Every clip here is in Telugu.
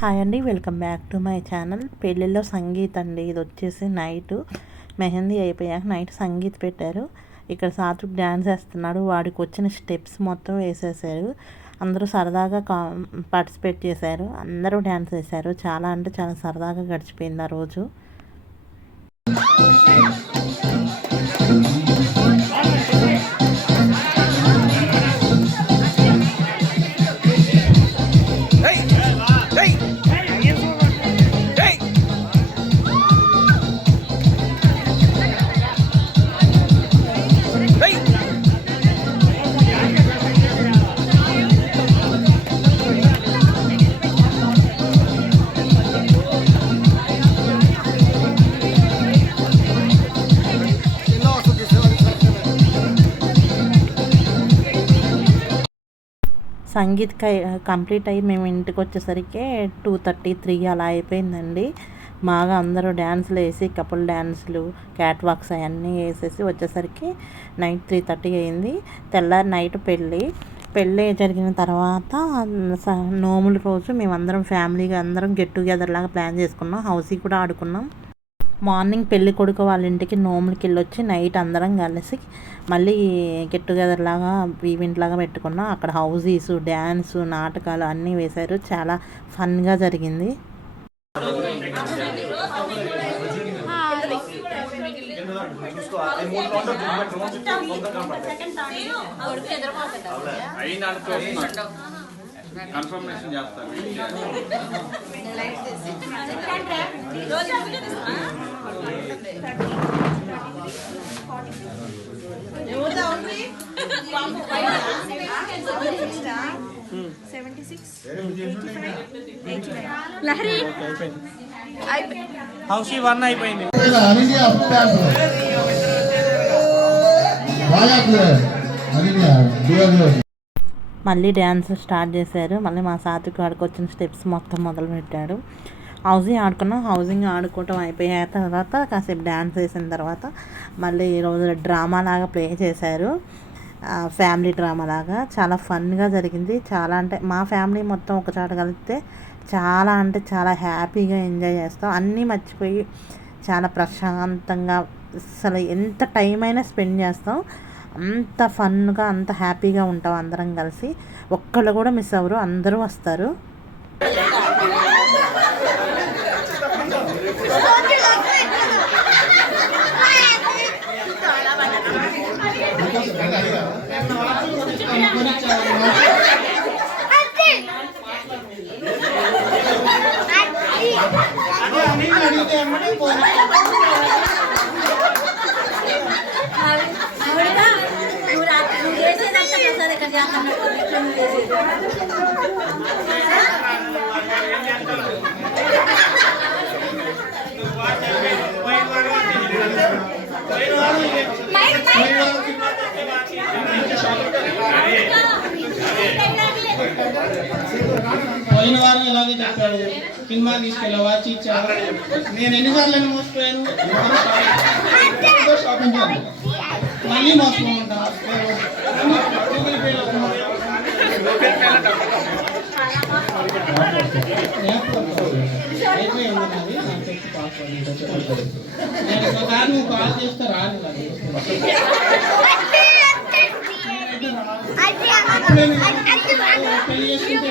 హాయ్ అండి, welcome back to my channel. పెళ్ళిలో సంగీత్ అండి. ఇది వచ్చేసి నైట్ మెహందీ అయిపోయాక నైట్ సంగీత్ పెట్టారు. ఇక్కడ సాత్విక్ డ్యాన్స్ వేస్తున్నాడు. వాడికి వచ్చిన స్టెప్స్ మొత్తం వేసేసారు. అందరూ సరదాగా పార్టిసిపేట్ చేశారు. అందరూ డ్యాన్స్ వేశారు. చాలా అంటే చాలా సరదాగా గడిచిపోయింది ఆ రోజు. సంగీత్ కంప్లీట్ అయ్యి మేము ఇంటికి వచ్చేసరికి 2:30, 3 అలా అయిపోయిందండి. బాగా అందరూ డ్యాన్సులు వేసి కపుల్ డ్యాన్సులు, క్యాట్ వాక్స్ అవన్నీ వేసేసి వచ్చేసరికి నైట్ 3:30 అయింది. తెల్లారి నైట్ పెళ్ళి జరిగిన తర్వాత నోముల రోజు మేమందరం ఫ్యామిలీగా అందరం గెట్ టుగెదర్ లాగా ప్లాన్ చేసుకున్నాం. హౌసీ కూడా ఆడుకున్నాం. మార్నింగ్ పెళ్ళి కొడుకు వాళ్ళ ఇంటికి నోములకి వెళ్ళొచ్చి నైట్ అందరం కలిసి మళ్ళీ గెట్ టుగెదర్ లాగా ఈవెంట్ లాగా పెట్టుకున్నాం. అక్కడ హౌసీస్, డ్యాన్సు, నాటకాలు అన్నీ వేశారు. చాలా ఫన్గా జరిగింది. కన్ఫర్మేషన్ చేస్తాను. హౌసీ 1 అయిపోయింది. మళ్ళీ డ్యాన్స్ స్టార్ట్ చేశారు. మళ్ళీ మా సాత్విక్ ఆడికి వచ్చిన స్టెప్స్ మొత్తం మొదలుపెట్టాడు. హౌసింగ్ ఆడుకున్నాం. హౌసింగ్ ఆడుకోవటం అయిపోయిన తర్వాత కాసేపు డ్యాన్స్ వేసిన తర్వాత మళ్ళీ ఈరోజు డ్రామా లాగా ప్లే చేశారు. ఫ్యామిలీ డ్రామా లాగా చాలా ఫన్గా జరిగింది. చాలా అంటే మా ఫ్యామిలీ మొత్తం ఒకచోట కలిస్తే చాలా అంటే చాలా హ్యాపీగా ఎంజాయ్ చేస్తాం. అన్నీ మర్చిపోయి చాలా ప్రశాంతంగా అసలు ఎంత టైం అయినా స్పెండ్ చేస్తాం. అంత ఫన్గా అంత హ్యాపీగా ఉంటాం అందరం కలిసి. ఒక్కళ్ళు కూడా మిస్ అవ్వరు, అందరూ వస్తారు. పోయిన వారం ఇలాగే చెప్పాడు. సినిమా తీసుకెళ్ళా, వాచ్ ఇచ్చాడు. నేను ఎన్నిసార్లు మోసపోయాను. షాపింగ్ చేయాలి, మళ్ళీ మోసపోమంటా. గూగుల్ పేలో అయిపోయి ఉన్నది. నాకు తెచ్చి పాస్వర్డ్ నేను ఒకసారి నువ్వు కాల్ చేస్తే రాదు. పెళ్లి చేసుకుంటే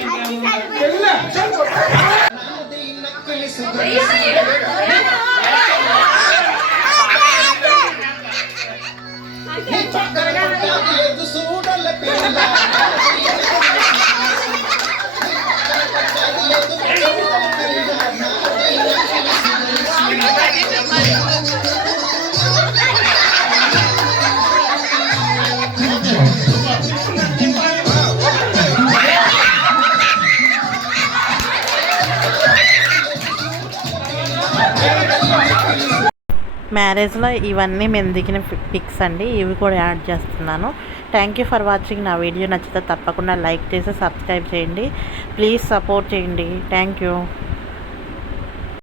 మ్యారేజ్లో ఇవన్నీ మేము దిగిన పిక్స్ అండి. ఇవి కూడా యాడ్ చేస్తున్నాను. Thank you for watching. నా వీడియో నచ్చితే తప్పకుండా లైక్ చేసి సబ్స్క్రైబ్ చేయండి. ప్లీజ్ సపోర్ట్ చేయండి. Thank you.